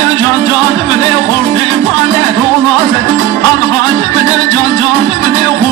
Can canım ne kurdu palet olmaz Han hanım ne can canım ne kurdu